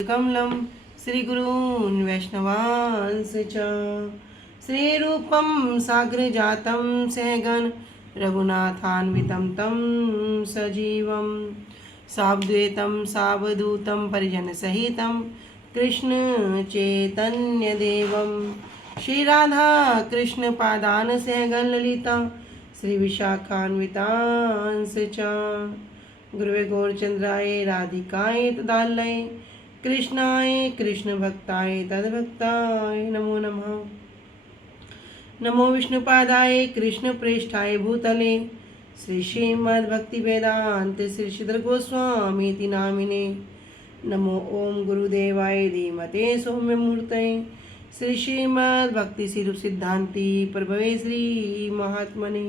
कमलं श्रीगुरून् वैष्णवांश्च श्रीरूपं साग्रजातं सहगण रघुनाथान्वितं तं सजीवं सावद्वैतं सावधूतं परिजनसहितं कृष्णचैतन्यदेवं श्रीराधा कृष्णपादान् सहगण ललिता श्रीविशाखान्वितांश्च गुरुवे गौरचंद्राय राधिकाय तदालय कृष्णाय कृष्ण भक्ताय तद्भक्ताय नमो नमः। नमो विष्णुपादाय कृष्ण प्रेष्ठाय भूतले श्री श्रीमद्भक्ति वेदांत श्री श्रीधर गोस्वामी नामिने। नमो ओम गुरुदेवाय धीमते सौम्य मूर्तये श्री श्रीमद्भक्ति सिद्ध सिद्धांति प्रभवे श्री महात्मने।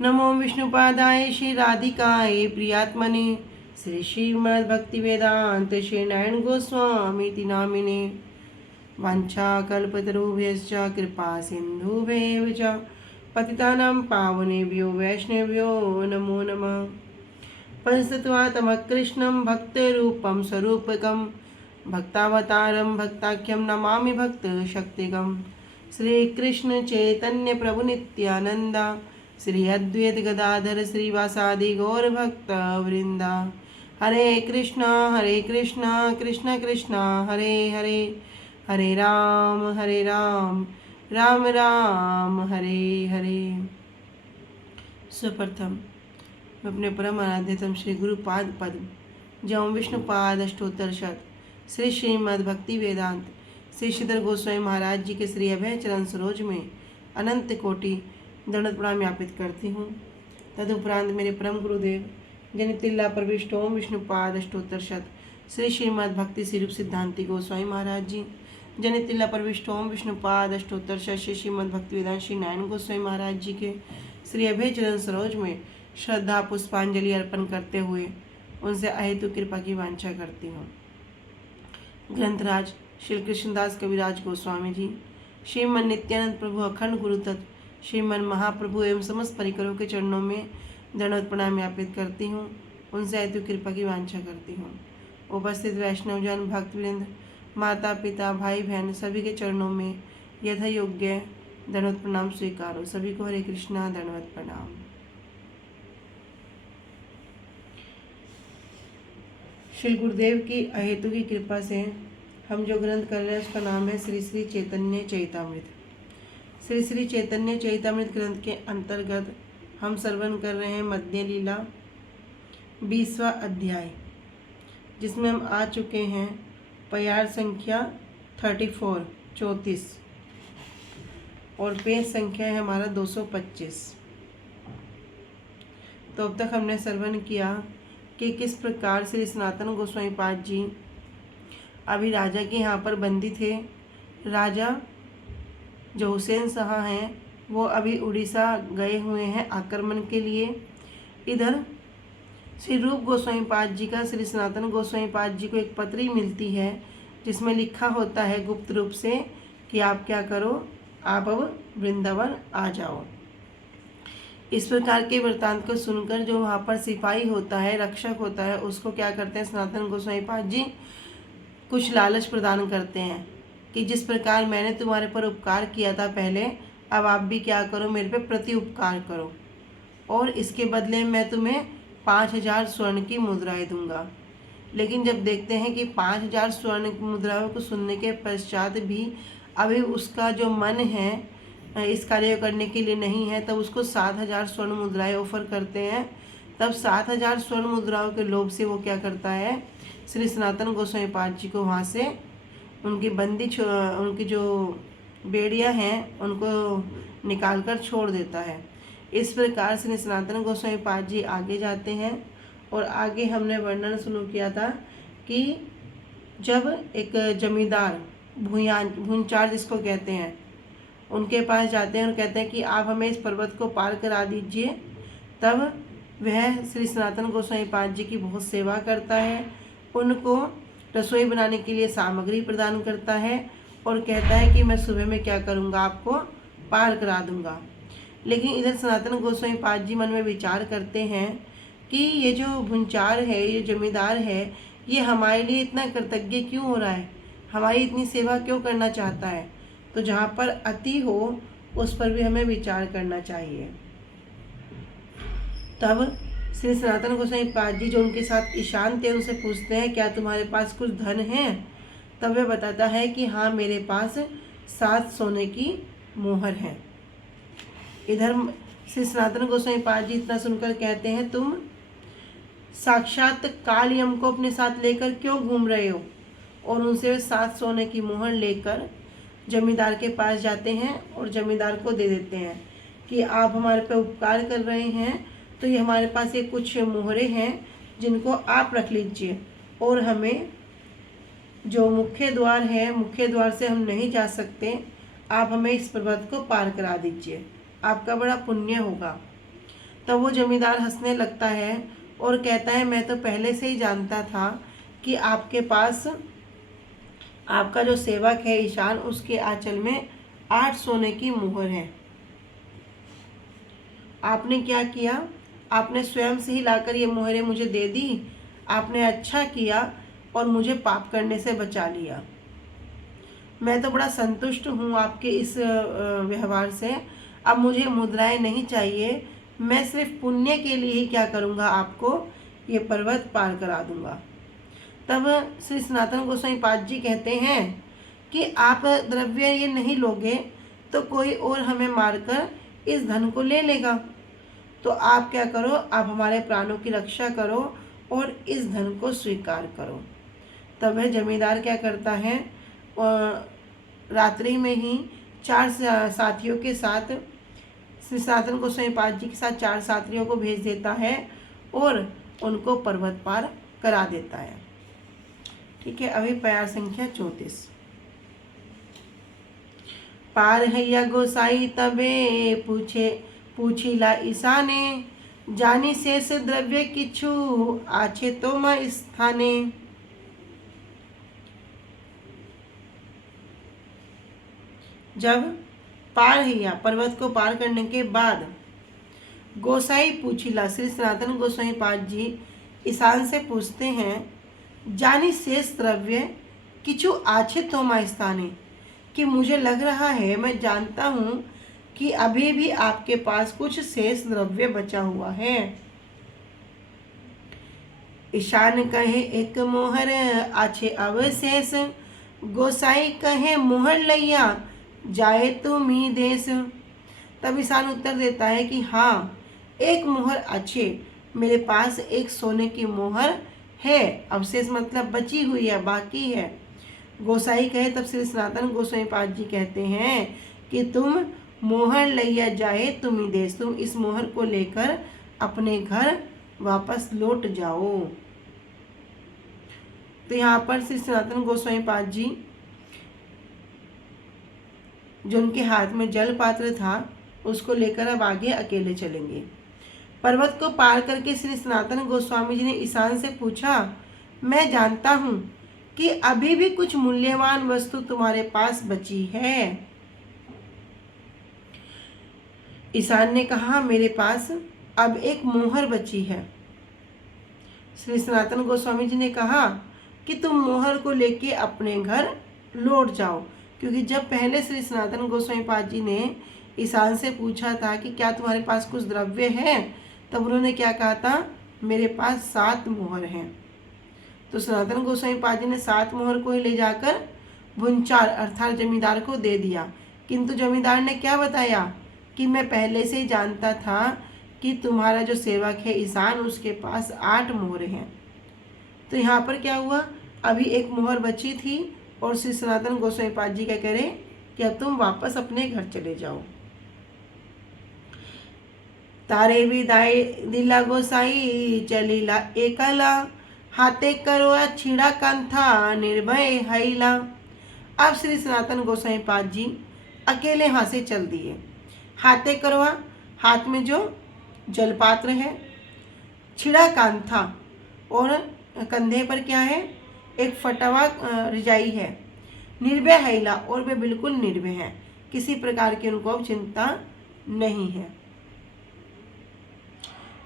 नमो विष्णुपादाय श्री राधिकाय प्रियात्मने श्री श्रीमद् भक्ति वेदांत श्री नारायण गोस्वामी नामिने। वाञ्छाकल्पतरुभ्यश्च कृपा सिन्धुभ्येव च पतितानां पावनेभ्यो वैष्णवेभ्यो नमो नमः। पंचतत्त्वात्मकृष्णं भक्तरूपं स्वरूपकं भक्तावतारं भक्ताख्यं नमामि भक्तशक्तिकं श्रीकृष्ण चैतन्य प्रभु नित्यानंद श्री अद्वैत गदाधर श्रीवासादि गौर भक्त वृंदा। हरे कृष्णा कृष्ण कृष्ण हरे हरे हरे राम राम राम हरे हरे। सर्वप्रथम मैं अपने परम आराध्यतम श्री गुरुपाद पद जम विष्णुपाद अष्टोत्तर शत श्री श्रीमद् भक्ति वेदांत श्री श्रीधर गोस्वामी महाराज जी के श्री अभय चरण सरोज में अनंत कोटि दंडवत प्रणाम ज्ञापित करती हूँ। तदुपरांत मेरे परम गुरुदेव जनितिल्ला प्रविष्ट ओम विष्णुपाद अष्टोत्तर शत श्री श्रीमद् भक्ति स्वरूप सिद्धांति गोस्वामी महाराज जी जनितिल्ला प्रविष्ट ओम विष्णुपाद अष्टोत्तर शत श्री श्रीमद् भक्ति वेदांत श्री नारायण गोस्वामी महाराज जी के श्री अभय चरण सरोज में श्रद्धा पुष्पांजलि अर्पण करते हुए उनसे अहेतु कृपा की वांछा करती हूँ। ग्रंथराज श्री कृष्णदास कविराज गोस्वामी जी श्रीमन नित्यानंद प्रभु अखंड गुरु तत्व श्रीमन महाप्रभु एवं समस्त परिकरों के चरणों में दंडवत प्रणाम ज्ञापित करती हूँ। उनसे अहेतु कृपा की वांछा करती हूँ। उपस्थित वैष्णवजन भक्तवृंद माता पिता भाई बहन सभी के चरणों में यथा योग्य दंडवत प्रणाम स्वीकारो। सभी को हरे कृष्णा दंडवत प्रणाम। श्री गुरुदेव की अहेतु की कृपा से हम जो ग्रंथ कर रहे हैं उसका नाम है श्री श्री चैतन्य चैतामृत। श्री श्री चैतन्य चैतामृत ग्रंथ के अंतर्गत हम श्रवण कर रहे हैं मध्य लीला 20वां अध्याय, जिसमें हम आ चुके हैं प्यार संख्या 34 और पेज संख्या है हमारा 225। तो अब तक हमने श्रवण किया कि किस प्रकार श्री सनातन गोस्वामी पाद जी अभी राजा के यहाँ पर बंदी थे। राजा जो हुसैन शाह हैं वो अभी उड़ीसा गए हुए हैं आक्रमण के लिए। इधर श्री रूप गोस्वामी पाद जी का श्री सनातन गोस्वामी पाद जी को एक पत्री मिलती है जिसमें लिखा होता है गुप्त रूप से कि आप क्या करो, आप अब वृंदावन आ जाओ। इस प्रकार के वृत्तांत को सुनकर जो वहाँ पर सिपाही होता है, रक्षक होता है, उसको क्या करते हैं सनातन गोस्वामी पाद जी कुछ लालच प्रदान करते हैं कि जिस प्रकार मैंने तुम्हारे पर उपकार किया था पहले, अब आप भी क्या करो, मेरे पे प्रति उपकार करो और इसके बदले मैं तुम्हें 5000 स्वर्ण की मुद्राएं दूंगा। लेकिन जब देखते हैं कि 5000 स्वर्ण की मुद्राओं को सुनने के पश्चात भी अभी उसका जो मन है इस कार्य करने के लिए नहीं है, तब उसको 7000 स्वर्ण मुद्राएं ऑफर करते हैं। तब 7000 स्वर्ण मुद्राओं के लोभ से वो क्या करता है, श्री सनातन गोस्वामी पाद जी को वहाँ से उनकी उनकी जो बेड़ियाँ हैं उनको निकालकर छोड़ देता है। इस प्रकार श्री सनातन गोस्वामी पाद जी आगे जाते हैं और आगे हमने वर्णन शुरू किया था कि जब एक जमींदार भूंचार जिसको कहते हैं उनके पास जाते हैं और कहते हैं कि आप हमें इस पर्वत को पार करा दीजिए, तब वह श्री सनातन गोस्वामी पाद जी की बहुत सेवा करता है, उनको रसोई बनाने के लिए सामग्री प्रदान करता है और कहता है कि मैं सुबह में क्या करूँगा, आपको पार करा दूँगा। लेकिन इधर सनातन गोस्वामी पाद जी मन में विचार करते हैं कि ये जो भूंचार है, ये जमींदार है, ये हमारे लिए इतना कृतज्ञ क्यों हो रहा है, हमारी इतनी सेवा क्यों करना चाहता है। तो जहाँ पर अति हो उस पर भी हमें विचार करना चाहिए। तब श्री सनातन गोसाई पाद जी जो उनके साथ ईशान थे उनसे पूछते हैं, क्या तुम्हारे पास कुछ धन है। तब वह बताता है कि हाँ, मेरे पास 7 सोने की मोहर है। इधर श्री सनातन गोसाई पाद जी इतना सुनकर कहते हैं, तुम साक्षात काल यम को अपने साथ लेकर क्यों घूम रहे हो। और उनसे 7 सोने की मोहर लेकर जमींदार के पास जाते हैं और जमींदार को दे देते हैं कि आप हमारे पे उपकार कर रहे हैं, तो ये हमारे पास ये कुछ मोहरें हैं जिनको आप रख लीजिए, और हमें जो मुख्य द्वार है, मुख्य द्वार से हम नहीं जा सकते, आप हमें इस पर्वत को पार करा दीजिए, आपका बड़ा पुण्य होगा। तब वो जमींदार हंसने लगता है और कहता है, मैं तो पहले से ही जानता था कि आपके पास आपका जो सेवक है ईशान, उसके आंचल में 8 सोने की मोहर है। आपने क्या किया, आपने स्वयं से ही लाकर ये मोहरें मुझे दे दी। आपने अच्छा किया और मुझे पाप करने से बचा लिया। मैं तो बड़ा संतुष्ट हूँ आपके इस व्यवहार से। अब मुझे मुद्राएं नहीं चाहिए, मैं सिर्फ पुण्य के लिए ही क्या करूँगा, आपको ये पर्वत पार करा दूँगा। तब श्री सनातन गोसाई पाद जी कहते हैं कि आप द्रव्य ये नहीं लोगे तो कोई और हमें मारकर इस धन को ले लेगा। तो आप क्या करो, आप हमारे प्राणों की रक्षा करो और इस धन को स्वीकार करो। तब वह जमींदार क्या करता है, रात्रि में ही 4 साथियों के साथ श्री सनातन गोसाई पाद जी के साथ 4 साथियों को भेज देता है और उनको पर्वत पार करा देता है। ठीक है, अभी प्यार संख्या 34। पार हैया गोसाई तबे पूछिला ईशाने, जानी शेष द्रव्य किछु आछे तो मैं स्थाने। जब पार हैया पर्वत को पार करने के बाद गोसाई पूछिला श्री सनातन गोसाई पाद जी ईशान से पूछते हैं, जानी शेष द्रव्य किछु आछे तो मैं स्थाने, कि मुझे लग रहा है, मैं जानता हूँ कि अभी भी आपके पास कुछ शेष द्रव्य बचा हुआ है। ईशान कहे एक मोहर आछे अवशेष, गोसाई कहे मोहर लैया जाए तुमी देश। तब ईशान उत्तर देता है कि हाँ, एक मोहर अच्छे, मेरे पास एक सोने की मोहर है, अवशेष मतलब बची हुई है, बाकी है। गोसाई कहे, तब श्री सनातन गोसाई पाद जी कहते हैं कि तुम मोहर लैया जाए तुमी देश, तुम इस मोहर को लेकर अपने घर वापस लौट जाओ। तो यहाँ पर श्री सनातन गोसाई पाद जी जो उनके हाथ में जल पात्र था उसको लेकर अब आगे अकेले चलेंगे। पर्वत को पार करके श्री सनातन गोस्वामी जी ने ईशान से पूछा, मैं जानता हूँ कि अभी भी कुछ मूल्यवान वस्तु तुम्हारे पास बची है। ईशान ने कहा, मेरे पास अब एक मोहर बची है। श्री सनातन गोस्वामी जी ने कहा कि तुम मोहर को लेके अपने घर लौट जाओ, क्योंकि जब पहले श्री सनातन गोस्वामी पाद जी ने ईशान से पूछा था कि क्या तुम्हारे पास कुछ द्रव्य है, तब उन्होंने क्या कहा था, मेरे पास 7 मोहर हैं। तो सनातन गोस्वामी पाद जी ने 7 मोहर को ही ले जाकर भुंचार अर्थात जमींदार को दे दिया। किंतु जमींदार ने क्या बताया कि मैं पहले से ही जानता था कि तुम्हारा जो सेवक है ईशान, उसके पास 8 मोहरें हैं। तो यहाँ पर क्या हुआ, अभी एक मोहर बची थी और श्री सनातन गोस्वामी पाद जी क्या कह रहे कि अब तुम वापस अपने घर चले जाओ। तारे विदाई दिला गोसाई चलीला एकला, हाथे करो छिड़ा कंथा निर्भय हैला। अब श्री सनातन गोसाई पाद जी अकेले हाथ से चल दिए। हाथे करवा, हाथ में जो जलपात्र है, छिड़ा कांथा और कंधे पर क्या है, एक फटवा रजाई है, निर्भय हैला और वे बिल्कुल निर्भय हैं, किसी प्रकार की उनको अब चिंता नहीं है।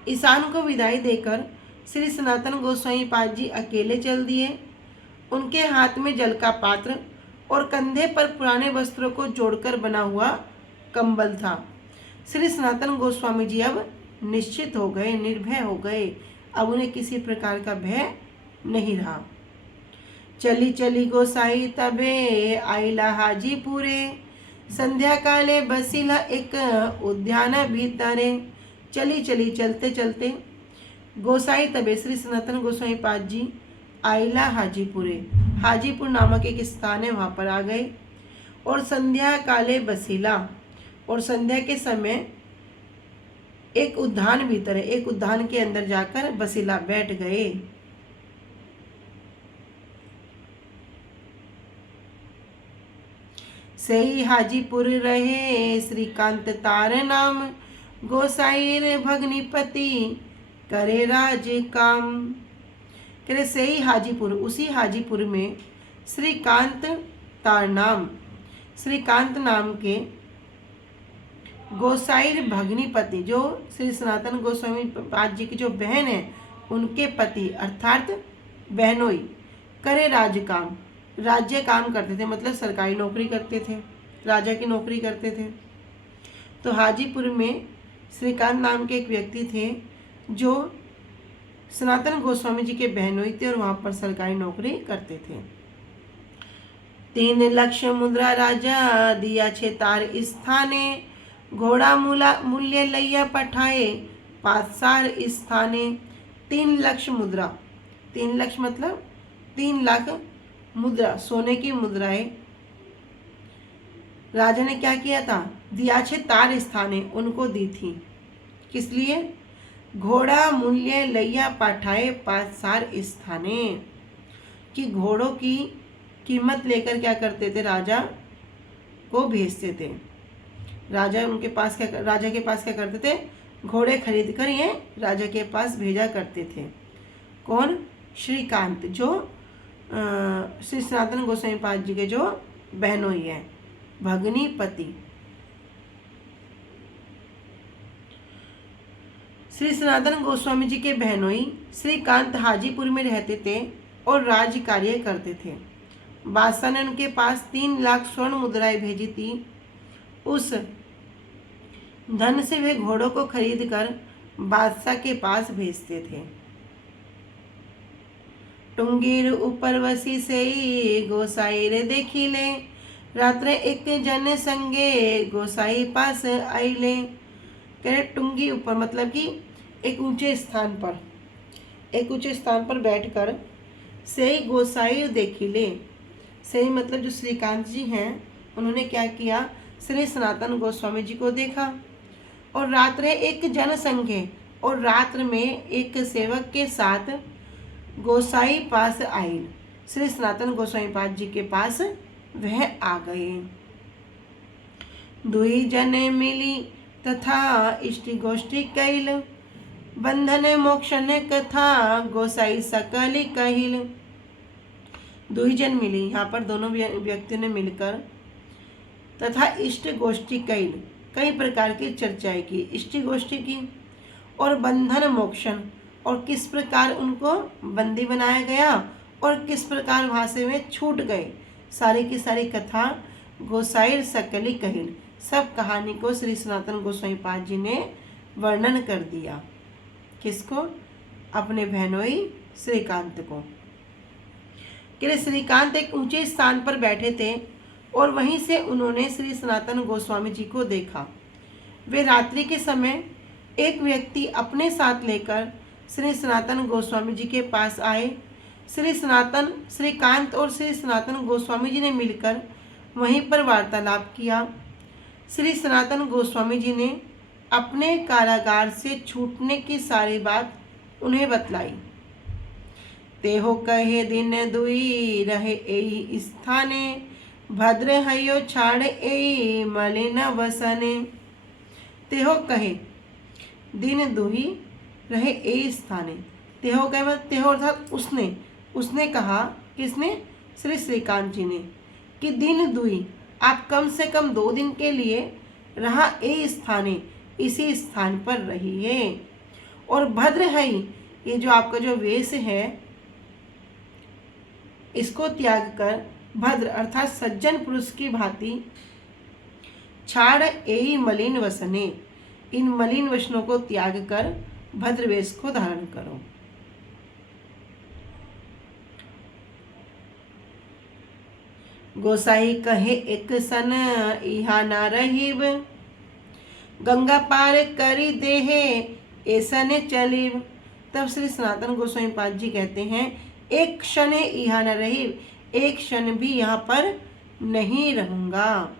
ईशान को विदाई देकर श्री सनातन गोस्वामी पाद जी अकेले चल दिए। उनके हाथ में जल का पात्र और कंधे पर पुराने वस्त्रों को जोड़कर बना हुआ कंबल था। श्री सनातन गोस्वामी जी अब निश्चित हो गए, निर्भय हो गए। अब उन्हें किसी प्रकार का भय नहीं रहा। चली चली गोसाई तबे आइला हाजीपुरे, संध्या काले बसिला एक उद्यान भीतरे। चली चली चलते चलते गोसाई तबे श्री सनातन गोस्वामी पाद जी आइला हाजीपुरे, हाजीपुर नामक एक स्थान है, वहाँ पर आ गए। और संध्या काले बसीला, और संध्या के समय एक उद्यान भीतर है, एक उद्यान के अंदर जाकर बसीला बैठ गए। सही हाजीपुर रहे श्रीकांत तार नाम, गोसाई भगनीपति करे राज काम। करे सही हाजीपुर, उसी हाजीपुर में श्रीकांत तार नाम, श्रीकांत नाम के गोसाई भगनीपति, जो श्री सनातन गोस्वामी पाद जी की जो बहन है उनके पति अर्थात बहनोई, करे राज काम, राज्य काम करते थे, मतलब सरकारी नौकरी करते थे, राजा की नौकरी करते थे। तो हाजीपुर में श्रीकांत नाम के एक व्यक्ति थे जो सनातन गोस्वामी जी के बहनोई थे और वहाँ पर सरकारी नौकरी करते थे। 3 लक्ष मुद्रा राजा दिया छे तार स्थाने, घोड़ा मूल्य लैया पठाए पातसार स्थाने। 3 लक्ष मुद्रा, 3 लक्ष मतलब 3 लाख मुद्रा, सोने की मुद्राएं राजा ने क्या किया था, दिया छे तार स्थाने, उनको दी थी। किस लिए, घोड़ा मूल्य लैया पाठाए पातसार स्थाने, कि घोड़ों की कीमत लेकर क्या करते थे, राजा को भेजते थे। राजा के पास क्या करते थे, घोड़े खरीद कर ये राजा के पास भेजा करते थे। कौन, श्रीकांत, जो श्री सनातन गोस्वामी पाद जी के जो बहनोई है, भगनीपति। श्री सनातन गोस्वामी जी के बहनोई श्रीकांत हाजीपुर में रहते थे और राज कार्य करते थे। बादशाह ने उनके पास 3 लाख स्वर्ण मुद्राएं भेजी थी। उस धन से वे घोड़ों को खरीद कर बादशाह के पास भेजते थे। टुंगीर ऊपर वसी से गोसाई रे देखी ले, रात्रे एक जन संगे गोसाई पास आइले। कह टुंगी ऊपर मतलब कि एक ऊंचे स्थान पर बैठकर सही गोसाई देखी ले। सही मतलब जो श्रीकांत जी हैं उन्होंने क्या किया, श्री सनातन गोस्वामी जी को देखा। और रात्रे एक जन संघे, और रात्र में एक सेवक के साथ गोसाई पास आए, श्री सनातन गोस्वामी पाद जी के पास वह आ गए। दुई जने मिली तथा इष्टि गोष्ठी कैल, बंधन मोक्षण कथा गोसाई सकल कहिल। दुई जन मिली, यहाँ पर दोनों व्यक्तियों ने मिलकर तथा इष्ट गोष्ठी कैल, कई प्रकार की चर्चाएं की, इष्टि गोष्ठी की, और बंधन मोक्षण, और किस प्रकार उनको बंदी बनाया गया और किस प्रकार वहाँ से वे छूट गए, सारी की सारी कथा गोसाई सकली कहिल, सब कहानी को श्री सनातन गोस्वामी पाद जी ने वर्णन कर दिया। किसको, अपने बहनोई श्रीकांत को। कि श्रीकांत एक ऊंचे स्थान पर बैठे थे और वहीं से उन्होंने श्री सनातन गोस्वामी जी को देखा। वे रात्रि के समय एक व्यक्ति अपने साथ लेकर श्री सनातन गोस्वामी जी के पास आए। श्रीकांत और श्री सनातन गोस्वामी जी ने मिलकर वहीं पर वार्तालाप किया। श्री सनातन गोस्वामी जी ने अपने कारागार से छूटने की सारी बात उन्हें बतलाई। तेहो कहे दिन दुई रहे एही स्थाने, भद्र हयो छाड़ एही मलिन वसने। तेहो कहे दिन दुही रहे एही स्थाने, तेहो कहे मतलब तेहो अर्थात उसने कहा, किसने, श्री श्रीकांत जी ने, कि दिन दुई आप कम से कम 2 दिन के लिए रहा ए स्थाने, इसी स्थान पर रहिए। और भद्र है ये जो आपका जो वेश है इसको त्याग कर भद्र अर्थात सज्जन पुरुष की भांति छाड़ एई मलिन वसने, इन मलिन वचनों को त्याग कर भद्र वेश को धारण करो। गोसाई कहे एक सन इहा ना रहीब, गंगा पार करी देहे ऐसने चलीब। तब श्री सनातन गोस्वामी पाद जी कहते हैं एक क्षण इहा न रहीब, एक क्षण भी यहाँ पर नहीं रहूँगा।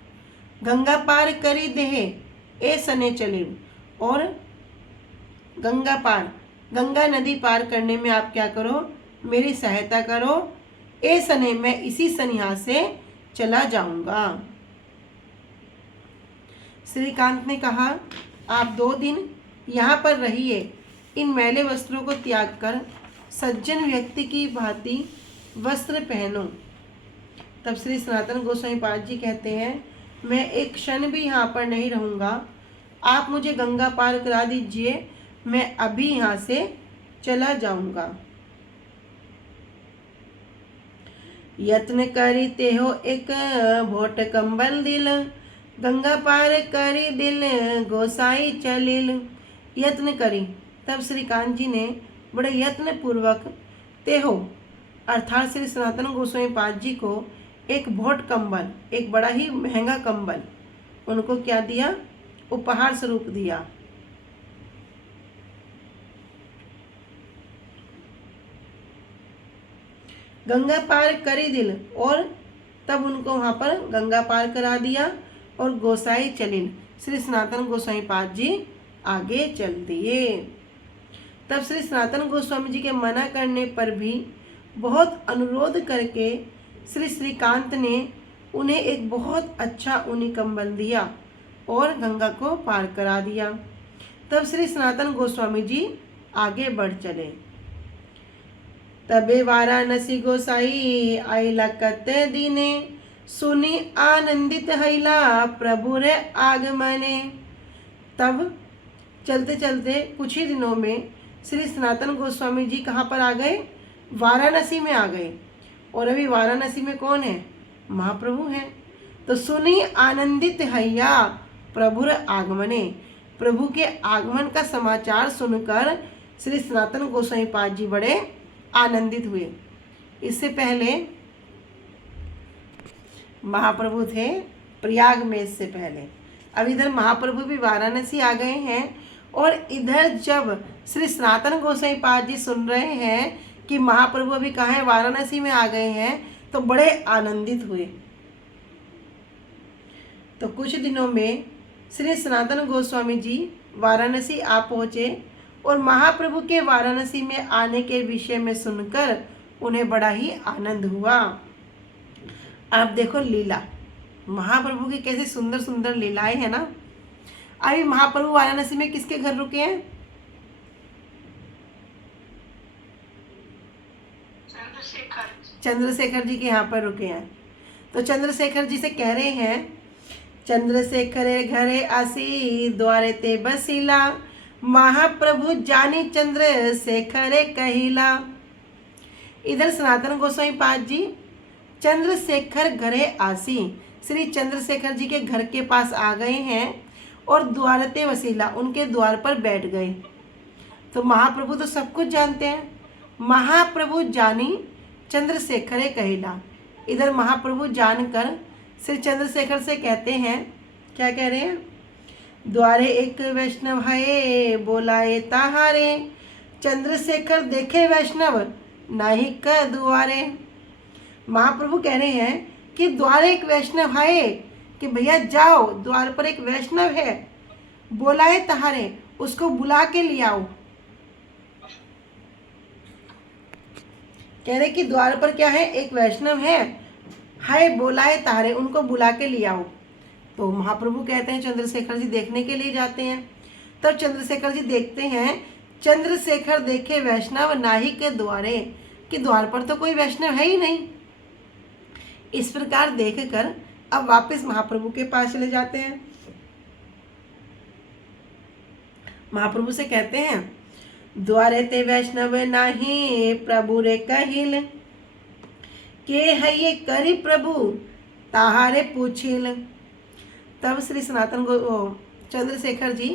गंगा पार करी देहे ऐसने चलीब, और गंगा पार, गंगा नदी पार करने में आप क्या करो, मेरी सहायता करो। ऐसने, मैं इसी सन यहाँ से चला जाऊंगा। श्रीकांत ने कहा आप 2 दिन यहाँ पर रहिए, इन मैले वस्त्रों को त्याग कर सज्जन व्यक्ति की भांति वस्त्र पहनो। तब श्री सनातन गोस्वामी पाद जी कहते हैं मैं एक क्षण भी यहाँ पर नहीं रहूँगा, आप मुझे गंगा पार करा दीजिए, मैं अभी यहाँ से चला जाऊँगा। यत्न करी ते हो एक भोट कंबल दिल, गंगा पार करी दिल गोसाई चलिल। यत्न करी, तब श्रीकांत जी ने बड़े यत्न पूर्वक ते हो अर्थात श्री सनातन गोस्वामी पाद जी को एक भोट कंबल, एक बड़ा ही महंगा कंबल उनको क्या दिया, उपहार स्वरूप दिया। गंगा पार करी दिल, और तब उनको वहाँ पर गंगा पार करा दिया और गोसाई चलिल, श्री सनातन गोस्वामी पाद जी आगे चल दिए। तब श्री सनातन गोस्वामी जी के मना करने पर भी बहुत अनुरोध करके श्री श्रीकांत ने उन्हें एक बहुत अच्छा ऊनी कंबल दिया और गंगा को पार करा दिया। तब श्री सनातन गोस्वामी जी आगे बढ़ चले। तबे वाराणसी गोसाई आइला कते दिने, सुनी आनंदित हैला प्रभु रे आगमने। तब चलते चलते कुछ ही दिनों में श्री सनातन गोस्वामी जी कहाँ पर आ गए, वाराणसी में आ गए। और अभी वाराणसी में कौन है, महाप्रभु हैं। तो सुनी आनंदित हैया प्रभुर आगमने, प्रभु के आगमन का समाचार सुनकर श्री सनातन गोस्वामी पाद जी बड़े आनंदित हुए। इससे पहले महाप्रभु थे प्रयाग में, इससे पहले। अब इधर महाप्रभु भी वाराणसी आ गए हैं, और इधर जब श्री सनातन गोस्वामी पाद जी सुन रहे हैं कि महाप्रभु अभी कहाँ है, वाराणसी में आ गए हैं, तो बड़े आनंदित हुए। तो कुछ दिनों में श्री सनातन गोस्वामी जी वाराणसी आ पहुँचे, और महाप्रभु के वाराणसी में आने के विषय में सुनकर उन्हें बड़ा ही आनंद हुआ। अब देखो लीला, महाप्रभु की कैसी सुंदर सुंदर लीलाएं हैं ना। अभी महाप्रभु वाराणसी में किसके घर रुके हैं, चंद्रशेखर जी के यहाँ पर रुके हैं। तो चंद्रशेखर जी से कह रहे हैं, चंद्रशेखर घरे आसी द्वारे ते बसीला, महाप्रभु जानी चंद्रशेखर कहिला। इधर सनातन गोस्वामी पाद जी चंद्रशेखर घरे आसी, श्री चंद्रशेखर जी के घर के पास आ गए हैं, और द्वारते वसीला, उनके द्वार पर बैठ गए। तो महाप्रभु तो सब कुछ जानते हैं, महाप्रभु जानी चंद्रशेखर कहिला। इधर महाप्रभु जानकर श्री चंद्रशेखर से कहते हैं, क्या कह रहे हैं, द्वारे एक वैष्णव है बोलाए ताहारे, चंद्रशेखर देखे वैष्णव नाही क दुआरे। महाप्रभु कह रहे हैं कि द्वारे एक वैष्णव है, कि भैया जाओ, द्वार पर एक वैष्णव है, बोलाए ताहारे, उसको बुला के ले आओ। कह रहे कि द्वार पर क्या है, एक वैष्णव है, हाय बोलाए ताहारे, उनको बुला के ले आओ। तो महाप्रभु कहते हैं चंद्रशेखर जी देखने के लिए जाते हैं। तब चंद्रशेखर जी देखते हैं, चंद्रशेखर देखे वैष्णव नाही के द्वारे, कि द्वार पर तो कोई वैष्णव है ही नहीं। इस प्रकार देखकर अब वापस महाप्रभु के पास चले जाते हैं। महाप्रभु से कहते हैं, द्वारे ते वैष्णव नाही प्रभु रे कहिल, के है ये करी प्रभु ताहारे पूछिल। तब श्री सनातन चंद्रशेखर जी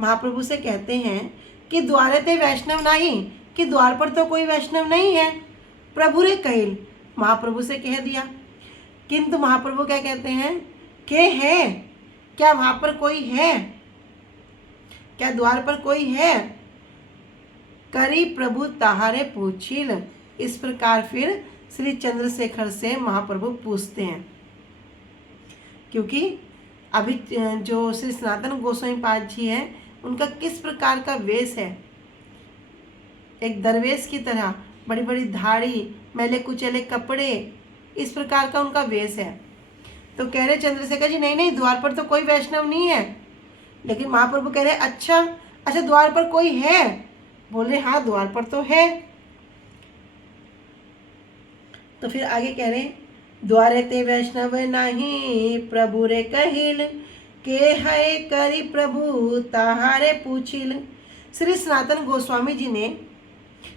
महाप्रभु से कहते हैं कि द्वारे ते वैष्णव नहीं, कि द्वार पर तो कोई वैष्णव नहीं है। प्रभु रे कहिल, महाप्रभु से कह दिया। किंतु महाप्रभु क्या कहते हैं, के है, क्या वहां पर कोई है, क्या द्वार पर कोई है। करी प्रभु ताहारे पूछिल, इस प्रकार फिर श्री चंद्रशेखर से महाप्रभु पूछते हैं, क्योंकि अभी जो श्री सनातन गोस्वामी पाद जी हैं उनका किस प्रकार का वेश है, एक दरवेश की तरह, बड़ी बड़ी धाड़ी, मैले कुचले कपड़े, इस प्रकार का उनका वेश है। तो कह रहे चंद्रशेखर जी नहीं नहीं, द्वार पर तो कोई वैष्णव नहीं है। लेकिन महाप्रभु कह रहे अच्छा अच्छा, द्वार पर कोई है। बोल रहे हाँ, द्वार पर तो है। तो फिर आगे कह रहे द्वारे ते वैष्णव नहीं प्रभु रे कहिल, के है करी प्रभु ताहारे पूछिल। श्री सनातन गोस्वामी जी ने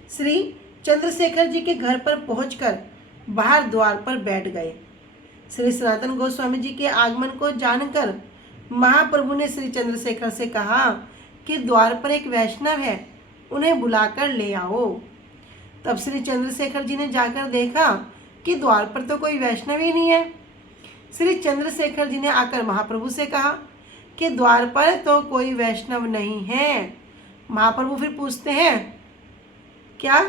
श्री चंद्रशेखर जी के घर पर पहुंचकर बाहर द्वार पर बैठ गए। श्री सनातन गोस्वामी जी के आगमन को जानकर महाप्रभु ने श्री चंद्रशेखर से कहा कि द्वार पर एक वैष्णव है, उन्हें बुलाकर ले आओ। तब श्री चंद्रशेखर जी ने जाकर देखा कि द्वार पर तो कोई वैष्णव ही नहीं है। श्री चंद्रशेखर जी ने आकर महाप्रभु से कहा कि द्वार पर तो कोई वैष्णव नहीं है। महाप्रभु फिर पूछते हैं क्या,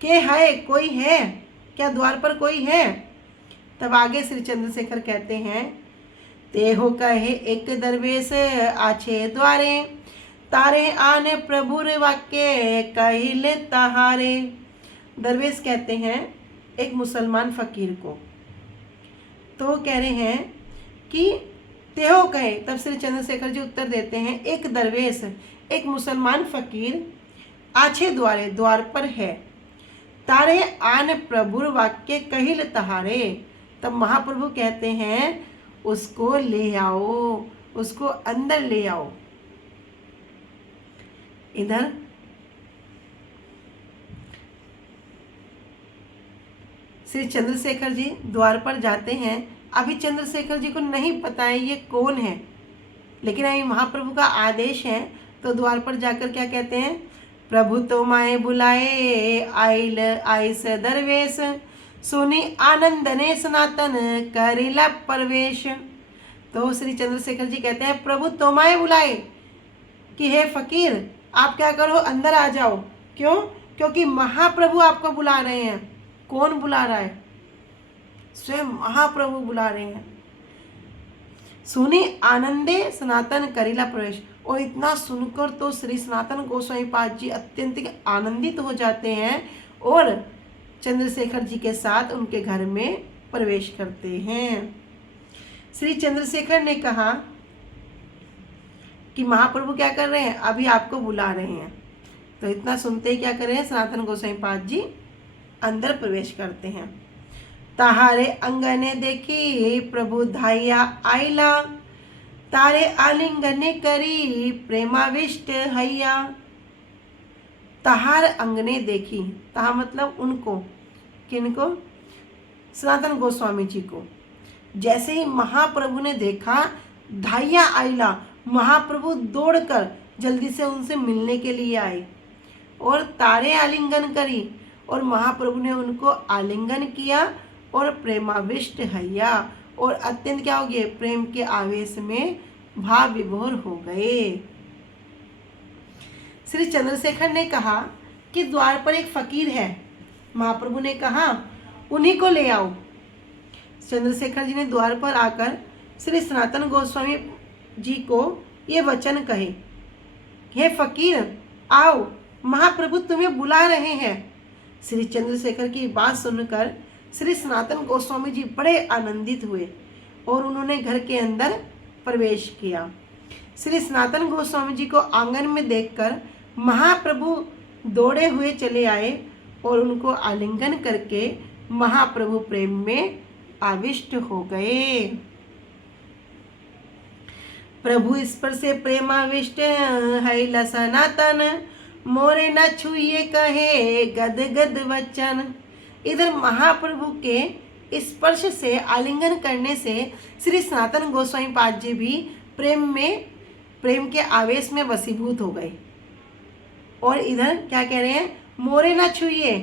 के है, कोई है, क्या द्वार पर कोई है। तब आगे श्री चंद्रशेखर कहते हैं ते हो कहे एक दरवेश आछे द्वारे, तारे आने प्रभु रे वाक्य कहिले तहारे। दरवेश कहते हैं एक मुसलमान फकीर को। तो कह रहे हैं कि तेहो कहे, तब श्री चंद्रशेखर जी उत्तर देते हैं एक दरवेश, एक मुसलमान फकीर आछे द्वारे, द्वार पर है, तारे आन प्रभुर वाक्य कहिल तहारे। तब महाप्रभु कहते हैं उसको ले आओ, उसको अंदर ले आओ। इधर श्री चंद्रशेखर जी द्वार पर जाते हैं। अभी चंद्रशेखर जी को नहीं पता है ये कौन है, लेकिन अभी महाप्रभु का आदेश है। तो द्वार पर जाकर क्या कहते हैं, प्रभु तो माए बुलाए आइल आइस दरवेश, सुनी आनंद ने सनातन करिला प्रवेश। तो श्री चंद्रशेखर जी कहते हैं प्रभु तोमाए बुलाए कि हे फकीर आप क्या करो, अंदर आ जाओ। क्यों? क्योंकि महाप्रभु आपको बुला रहे हैं। कौन बुला रहा है? स्वयं महाप्रभु बुला रहे हैं। सुनी आनंदे सनातन करिला प्रवेश। और इतना सुनकर तो श्री सनातन गोस्वामी पाद जी अत्यंत आनंदित हो जाते हैं और चंद्रशेखर जी के साथ उनके घर में प्रवेश करते हैं। श्री चंद्रशेखर ने कहा कि महाप्रभु क्या कर रहे हैं, अभी आपको बुला रहे हैं। तो इतना सुनते ही क्या कर रहे हैं, सनातन गोस्वामी पाद जी अंदर प्रवेश करते हैं। ताहारे अंगने देखी प्रभु धाइया आइला, तारे आलिंगने करी प्रेमाविष्ट हैया। तहार अंगने देखी, तहा मतलब उनको, किनको? सनातन गोस्वामी जी को। जैसे ही महाप्रभु ने देखा, धाइया आइला, महाप्रभु दौड़कर जल्दी से उनसे मिलने के लिए आए और तारे आलिंगन करी और महाप्रभु ने उनको आलिंगन किया और प्रेमाविष्ट हैया, और अत्यंत क्या हो गए, प्रेम के आवेश में भाव विभोर हो गए। श्री चंद्रशेखर ने कहा कि द्वार पर एक फकीर है। महाप्रभु ने कहा उन्हीं को ले आओ। चंद्रशेखर जी ने द्वार पर आकर श्री सनातन गोस्वामी जी को ये वचन कहे, हे फकीर आओ, महाप्रभु तुम्हें बुला रहे हैं। श्री चंद्रशेखर की बात सुनकर श्री सनातन गोस्वामी जी बड़े आनंदित हुए और उन्होंने घर के अंदर प्रवेश किया। श्री सनातन गोस्वामी जी को आंगन में देखकर महाप्रभु दौड़े हुए चले आए और उनको आलिंगन करके महाप्रभु प्रेम में आविष्ट हो गए। प्रभु स्पर्श से प्रेमाविष्ट है सनातन, मोरे न छुइए कहे गद गद वचन। इधर महाप्रभु के स्पर्श से, आलिंगन करने से श्री सनातन गोस्वामी पाद जी भी प्रेम के आवेश में वशीभूत हो गए। और इधर क्या कह रहे हैं, मोरे न छुइए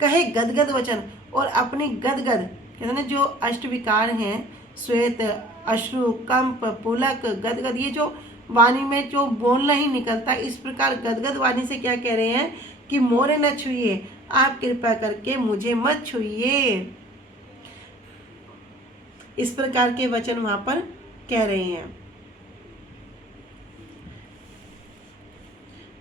कहे गदगद वचन। और अपनी गदगद कहते हैं जो अष्टविकार हैं, श्वेत, अश्रु, कंप, पुलक, गदगद, ये जो वाणी में जो बोलना ही निकलता है, इस प्रकार गदगद वाणी से क्या कह रहे हैं कि मोरे न छुइए, आप कृपा करके मुझे मत छुइए। इस प्रकार के वचन वहां पर कह रहे हैं।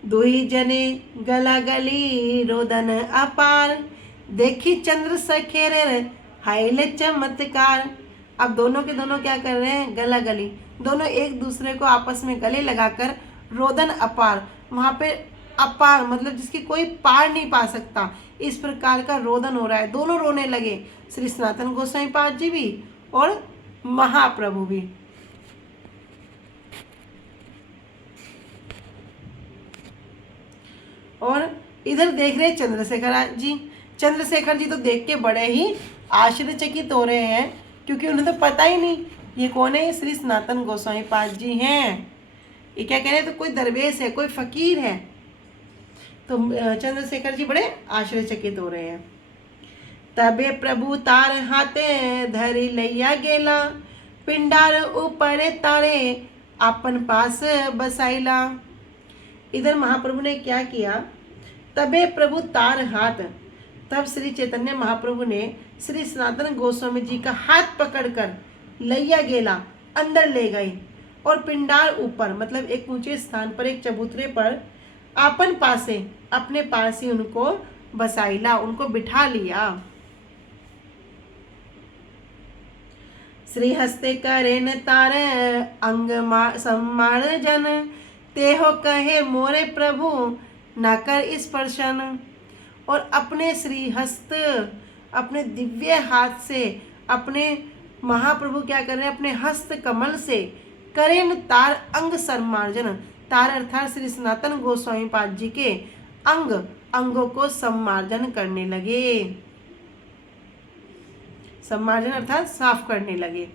दुई जने गला गली रोदन अपार, देखी चंद्र सखेर हाइले चमत्कार। अब दोनों के दोनों क्या कर रहे हैं, गला गली, दोनों एक दूसरे को आपस में गले लगाकर रोदन अपार, वहाँ पे अपार मतलब जिसकी कोई पार नहीं पा सकता, इस प्रकार का रोदन हो रहा है। दोनों रोने लगे, श्री सनातन गोस्वामी पाद जी भी और महाप्रभु भी। और इधर देख रहे चंद्रशेखर जी। चंद्रशेखर जी तो देख के बड़े ही आश्चर्यचकित हो रहे हैं, क्योंकि उन्हें तो पता ही नहीं ये कौन है, ये श्री सनातन गोस्वामी पाद जी हैं। ये क्या कह रहे हैं, तो कोई दरवेश है, कोई फकीर है। तो चंद्रशेखर जी बड़े आश्चर्यचकित हो रहे हैं। तबे प्रभु तार हाथे धरी लैया गेला, पिंडार ऊपर तारे अपन पास बसाइला। इधर महाप्रभु ने क्या किया, तबे प्रभु तार हाथ, तब श्री चैतन्य महाप्रभु ने श्री सनातन गोस्वामी जी का हाथ पकड़कर लैया गेला, अंदर ले गए, और पिंडार ऊपर मतलब एक ऊंचे स्थान पर, एक चबूतरे पर, आपन पासे अपने पास ही उनको बसाइला, उनको बिठा लिया। श्री हस्ते करेन तार अंग सम्मार जन, तेहो कहे मोरे प्रभु न कर स्पर्शन। और अपने श्री हस्त, अपने दिव्य हाथ से अपने महाप्रभु क्या कर रहे हैं, अपने हस्त कमल से करेन तार अंग सम्मार्जन, तार अर्थात श्री सनातन गोस्वामी पाद जी के अंगों को सम्मार्जन करने लगे। सम्मार्जन अर्थात साफ करने लगे।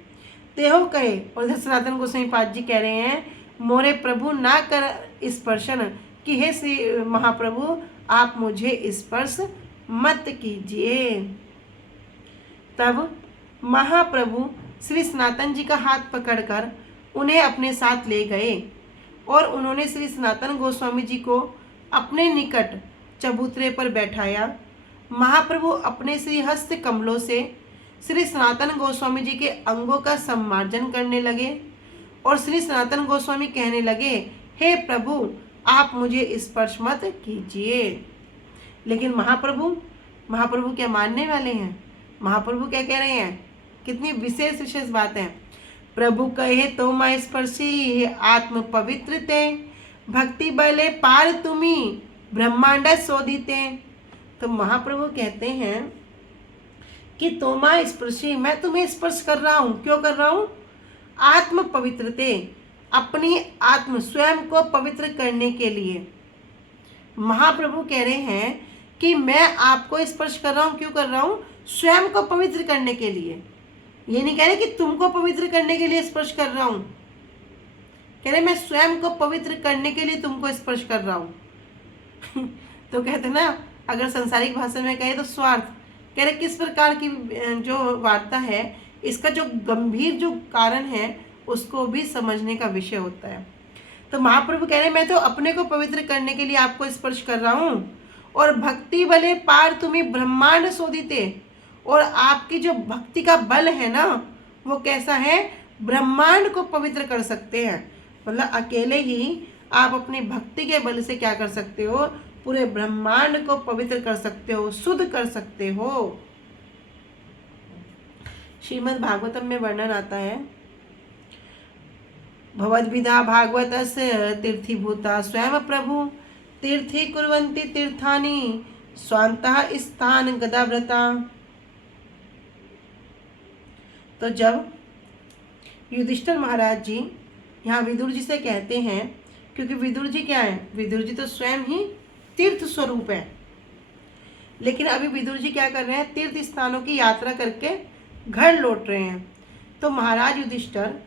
तेहो कहे, और इधर सनातन गोस्वामी पाद जी कह रहे हैं, मोरे प्रभु ना कर स्पर्शन, कि हे श्री महाप्रभु आप मुझे स्पर्श मत कीजिए। तब महाप्रभु श्री सनातन जी का हाथ पकड़कर उन्हें अपने साथ ले गए, और उन्होंने श्री सनातन गोस्वामी जी को अपने निकट चबूतरे पर बैठाया। महाप्रभु अपने श्री हस्त कमलों से श्री सनातन गोस्वामी जी के अंगों का सम्मार्जन करने लगे, और श्री सनातन गोस्वामी कहने लगे, हे प्रभु आप मुझे स्पर्श मत कीजिए। लेकिन महाप्रभु क्या मानने वाले हैं, महाप्रभु क्या कह रहे हैं, कितनी विशेष बात है। प्रभु कहे तो मैं स्पर्शी आत्म पवित्र ते, भक्ति बले पार तुम्ही ब्रह्मांड शोधिते। तो महाप्रभु कहते हैं कि तोमा स्पर्शी, मैं तुम्हें स्पर्श कर रहा हूँ, क्यों कर रहा हूँ, आत्म पवित्रते, अपनी आत्म स्वयं को पवित्र करने के लिए। महाप्रभु कह रहे हैं कि मैं आपको स्पर्श कर रहा हूँ, क्यों कर रहा हूँ, स्वयं को पवित्र करने के लिए। ये नहीं कह रहे कि तुमको पवित्र करने के लिए स्पर्श कर रहा हूँ, कह रहे मैं स्वयं को पवित्र करने के लिए तुमको स्पर्श कर रहा हूँ। तो कहते ना, अगर संसारिक भाषा में कहे तो स्वार्थ, कह रहे किस प्रकार की जो वार्ता है, इसका जो गंभीर जो कारण है उसको भी समझने का विषय होता है। तो महाप्रभु कह रहे मैं तो अपने को पवित्र करने के लिए आपको स्पर्श कर रहा हूँ, और भक्ति बले पार तुम्हें ब्रह्मांड शोधिते, और आपकी जो भक्ति का बल है ना, वो कैसा है, ब्रह्मांड को पवित्र कर सकते हैं। मतलब अकेले ही आप अपनी भक्ति के बल से क्या कर सकते हो, पूरे ब्रह्मांड को पवित्र कर सकते हो, शुद्ध कर सकते हो। श्रीमद् भागवतम में वर्णन आता है, भवद्विधा भागवतस्य तीर्थीभूता स्वयं प्रभु, तीर्थी कुर्वन्ति तीर्थानि स्वान्तः स्थान गदाव्रता। तो जब युधिष्ठिर महाराज जी यहाँ विदुर जी से कहते हैं, क्योंकि विदुर जी क्या है, विदुर जी तो स्वयं ही तीर्थ स्वरूप है। लेकिन अभी विदुर जी क्या कर रहे हैं, तीर्थ स्थानों की यात्रा करके घर लौट रहे हैं। तो महाराज युधिष्ठिर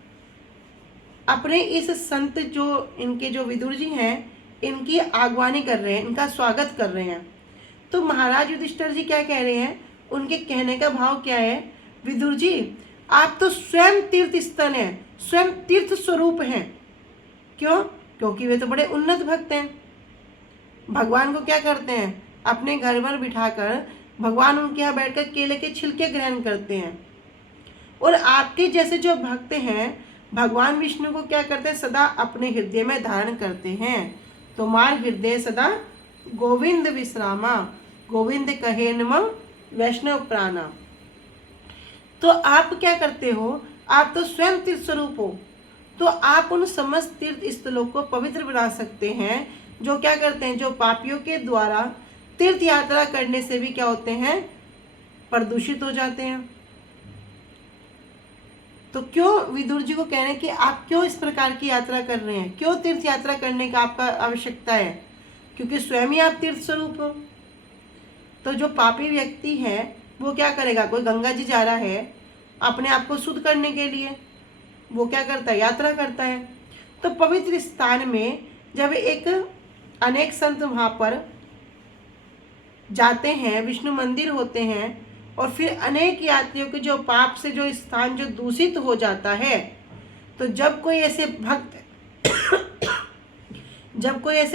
अपने इस संत जो इनके जो विदुर जी हैं इनकी आगवानी कर रहे हैं, इनका स्वागत कर रहे हैं। तो महाराज युधिष्ठिर जी क्या कह रहे हैं, उनके कहने का भाव क्या है, विदुर जी आप तो स्वयं तीर्थ स्थल हैं, स्वयं तीर्थ स्वरूप हैं। क्यों? क्योंकि वे तो बड़े उन्नत भक्त हैं। भगवान को क्या करते हैं, अपने घर पर बिठाकर भगवान उनके यहाँ बैठकर केले के छिलके ग्रहण करते हैं। और आपके जैसे जो भक्त हैं भगवान विष्णु को क्या करते हैं, सदा अपने हृदय में धारण करते हैं। तुम्हार हृदय सदा गोविंद विश्रामा, गोविंद कहे नमः वैष्णव प्राणा। तो आप क्या करते हो, आप तो स्वयं तीर्थ स्वरूप हो, तो आप उन समस्त तीर्थ स्थलों को पवित्र बना सकते हैं जो क्या करते हैं, जो पापियों के द्वारा तीर्थ यात्रा करने से भी क्या होते हैं, प्रदूषित हो जाते हैं। तो क्यों विदुर जी को कह रहे हैं कि आप क्यों इस प्रकार की यात्रा कर रहे हैं, क्यों तीर्थ यात्रा करने का आपका आवश्यकता है, क्योंकि स्वयं ही आप तीर्थ स्वरूप हो। तो जो पापी व्यक्ति है वो क्या करेगा, कोई गंगा जी जा रहा है अपने आप को शुद्ध करने के लिए, वो क्या करता है, यात्रा करता है। तो पवित्र स्थान में जब एक अनेक संत वहाँ पर जाते हैं, विष्णु मंदिर होते हैं, और फिर अनेक यात्रियों के जो पाप से जो स्थान जो दूषित हो जाता है, तो जब कोई ऐसे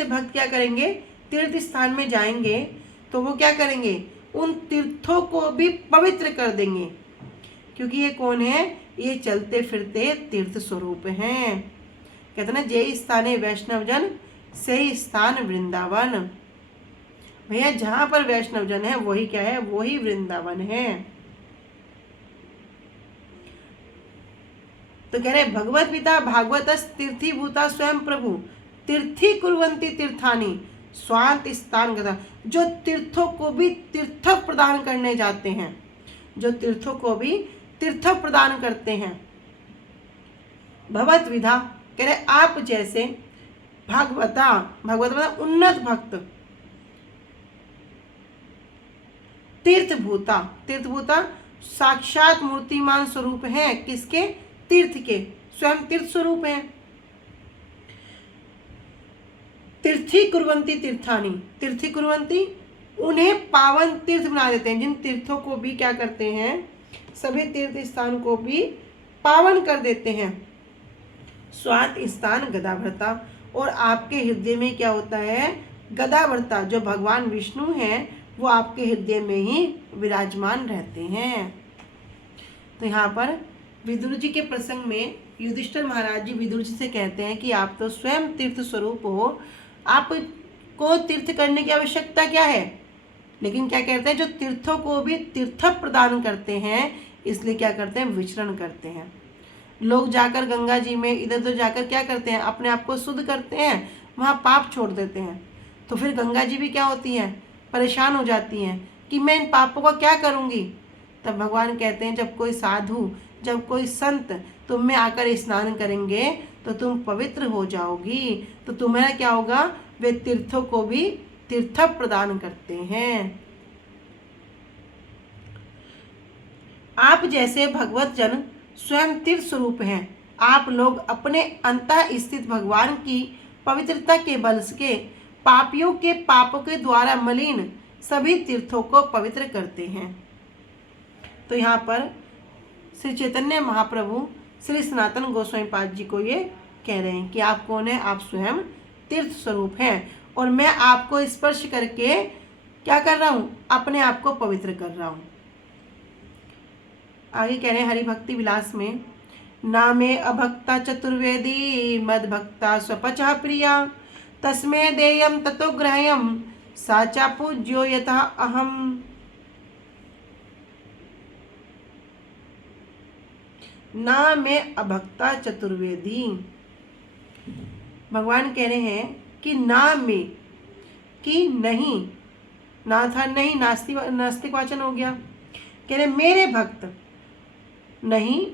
भक्त क्या करेंगे, तीर्थ स्थान में जाएंगे, तो वो क्या करेंगे, उन तीर्थों को भी पवित्र कर देंगे। क्योंकि ये कौन है, ये चलते फिरते तीर्थ स्वरूप हैं। कहते ना, जय स्थाने वैष्णव जन सही स्थान वृंदावन। भैया जहां पर वैष्णव जन है वही क्या है, वही वृंदावन है। तो कह रहे भगवत पिता भागवत तीर्थी भूता स्वयं प्रभु तीर्थी कुर्वंती तीर्थानी स्वांत स्थान गदा। जो तीर्थों को भी तीर्थ प्रदान करने जाते हैं, जो तीर्थों को भी तीर्थ प्रदान करते हैं। भगवत विधा कह रहे आप जैसे भागवता, भगवत मतलब उन्नत भक्त, तीर्थभूता, तीर्थभूता साक्षात मूर्तिमान स्वरूप है, किसके, तीर्थ के, स्वयं तीर्थ स्वरूप है। तीर्थी कुर्वंती तीर्थानी, तीर्थी कुर्वंती उन्हें पावन तीर्थ बना देते हैं, जिन तीर्थों को भी क्या करते हैं, सभी तीर्थ स्थान को भी पावन कर देते हैं। स्वात स्थान गदाभरता, और आपके हृदय में क्या होता है, गदाभरता, जो भगवान विष्णु हैं वो आपके हृदय में ही विराजमान रहते हैं। तो यहाँ पर विदुर जी के प्रसंग में युधिष्ठिर महाराज जी विदुर जी से कहते हैं कि आप तो स्वयं तीर्थ स्वरूप हो, आपको तीर्थ करने की आवश्यकता क्या है। लेकिन क्या कहते हैं, जो तीर्थों को भी तीर्थ प्रदान करते हैं, इसलिए क्या करते हैं, विचरण करते हैं। लोग जाकर गंगा जी में इधर उधर जाकर क्या करते हैं, अपने आप को शुद्ध करते हैं, वहाँ पाप छोड़ देते हैं। तो फिर गंगा जी भी क्या होती हैं, परेशान हो जाती हैं कि मैं इन पापों का क्या करूँगी। तब भगवान कहते हैं, जब कोई साधु, जब कोई संत तुम में आकर स्नान करेंगे तो तुम पवित्र हो जाओगी। तो तुम्हारा क्या होगा, वे तीर्थों को भी तीर्थ प्रदान करते हैं। आप जैसे भगवत जन स्वयं तीर्थ स्वरूप हैं। आप लोग अपने अंतः स्थित भगवान की पवित्रता के बल के पापियों के पापों के द्वारा मलिन सभी तीर्थों को पवित्र करते हैं। तो यहाँ पर श्री चैतन्य महाप्रभु श्री सनातन गोस्वामी पाद जी को ये कह रहे हैं कि आप कौन है, आप स्वयं तीर्थ स्वरूप हैं, और मैं आपको स्पर्श करके क्या कर रहा हूँ, अपने आप को पवित्र कर रहा हूँ। आगे कह रहे हैं हरि भक्ति विलास में, नामे अभक्ता चतुर्वेदी मद भक्ता स्वपचा प्रिया तस्मे देयम ततो ग्रहयम साचा पूज्यो यथा अहम। ना में अभक्ता चतुर्वेदी, भगवान कह रहे हैं कि ना में, कि नहीं, ना था नहीं, नास्तिक वाचन हो गया। कह रहे मेरे भक्त नहीं,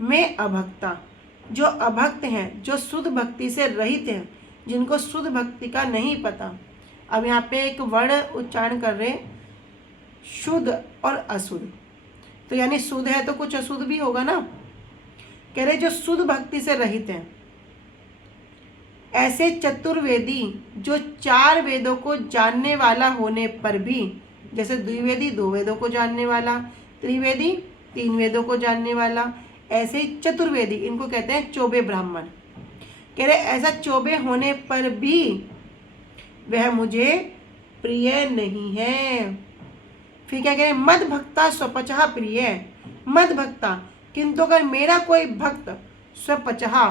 मैं अभक्ता, जो अभक्त हैं, जो शुद्ध भक्ति से रहित हैं, जिनको शुद्ध भक्ति का नहीं पता, अब यहाँ पे एक वर्ण उच्चारण कर रहे, शुद्ध और अशुद्ध। तो यानी शुद्ध है तो कुछ अशुद्ध भी होगा ना। कह रहे जो शुद्ध भक्ति से रहित हैं, ऐसे चतुर्वेदी जो 4 वेदों को जानने वाला होने पर भी, जैसे द्विवेदी 2 वेदों को जानने वाला, त्रिवेदी 3 वेदों को जानने वाला, ऐसे चतुर्वेदी, इनको कहते हैं चौबे ब्राह्मण। कह रहे ऐसा चौबे होने पर भी वह मुझे प्रिय नहीं है। फिर क्या कह रहे, मद भक्ता स्वपचहा प्रिय, मद भक्ता, किंतु अगर मेरा कोई भक्त स्वपचहा,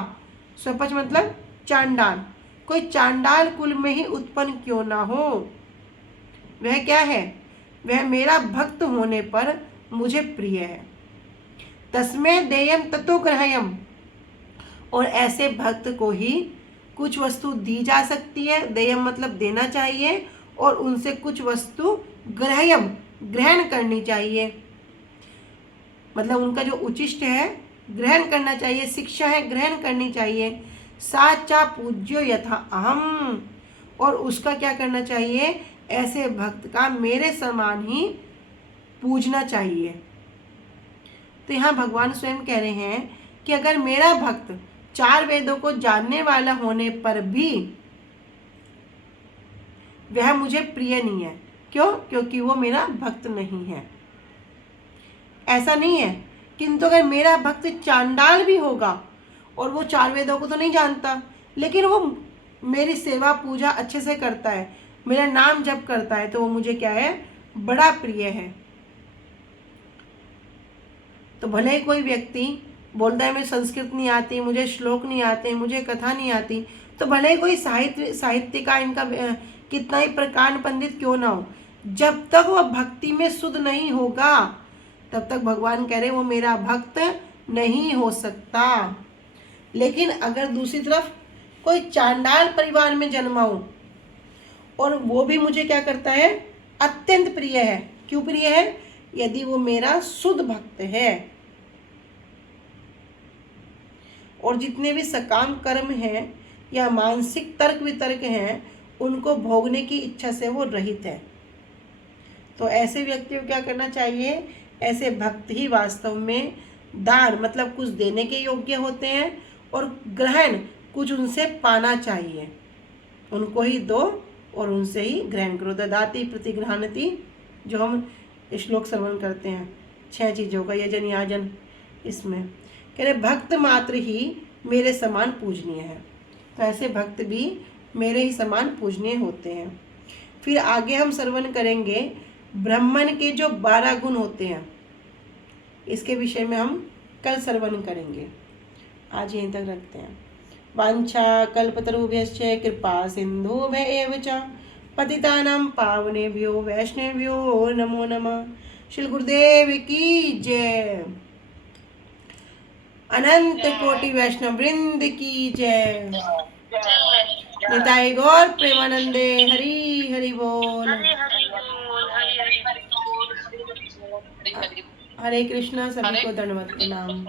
स्वपच मतलब चांडाल, कोई चांडाल कुल में ही उत्पन्न क्यों ना हो, वह क्या है, वह मेरा भक्त होने पर मुझे प्रिय है। तस्मै देयम ततो ग्रह्यम, और ऐसे भक्त को ही कुछ वस्तु दी जा सकती है, देयम मतलब देना चाहिए, और उनसे कुछ वस्तु ग्रह्यम ग्रहण करनी चाहिए, मतलब उनका जो उचिष्ट है ग्रहण करना चाहिए, शिक्षा है ग्रहण करनी चाहिए। साचा पूज्यो यथा अहम, और उसका क्या करना चाहिए, ऐसे भक्त का मेरे समान ही पूजना चाहिए। तो यहाँ भगवान स्वयं कह रहे हैं कि अगर मेरा भक्त 4 वेदों को जानने वाला होने पर भी वह मुझे प्रिय नहीं है। क्यों? क्योंकि वो मेरा भक्त नहीं है। ऐसा नहीं है, किंतु अगर मेरा भक्त चांडाल भी होगा और वो 4 वेदों को तो नहीं जानता, लेकिन वो मेरी सेवा पूजा अच्छे से करता है, मेरा नाम जप करता है, तो वो मुझे क्या है, बड़ा प्रिय है। तो भले ही कोई व्यक्ति बोलता है मुझे संस्कृत नहीं आती, मुझे श्लोक नहीं आते, मुझे कथा नहीं आती, तो भले ही कोई साहित्य का इनका कितना ही प्रकांड पंडित क्यों ना हो, जब तक वह भक्ति में शुद्ध नहीं होगा तब तक भगवान कह रहे वो मेरा भक्त नहीं हो सकता। लेकिन अगर दूसरी तरफ कोई चांडाल परिवार में जन्मा हो और वो भी मुझे क्या करता है, अत्यंत प्रिय है। क्यों प्रिय है? यदि वो मेरा शुद्ध भक्त है और जितने भी सकाम कर्म हैं या मानसिक तर्क वितर्क हैं उनको भोगने की इच्छा से वो रहित है, तो ऐसे व्यक्ति को क्या करना चाहिए, ऐसे भक्त ही वास्तव में दान मतलब कुछ देने के योग्य होते हैं और ग्रहण कुछ उनसे पाना चाहिए। उनको ही दो और उनसे ही ग्रहण करो। ददाति प्रतिगृह्णाति, जो हम श्लोक श्रवण करते हैं 6 चीज़ों का यजन याजन, इसमें कह रहे भक्त मात्र ही मेरे समान पूजनीय है। तो ऐसे भक्त भी मेरे ही समान पूजनीय होते हैं। फिर आगे हम श्रवण करेंगे ब्राह्मण के जो 12 गुण होते हैं, इसके विषय में हम कल श्रवण करेंगे। आज यहीं तक रखते हैं। वांछा कल्पतरुभ्यश्च कृपा सिन्धुभ्य एव च पतितानां पावनेभ्यो वैष्णवेभ्यो नमो नमः। श्री गुरुदेव की जय। अनंत कोटि वैष्णव वृंद की जय। निताई गौर प्रेमानंदे। हरि हरि बोल। हरे कृष्णा। सभी को धन्यवाद प्रणाम।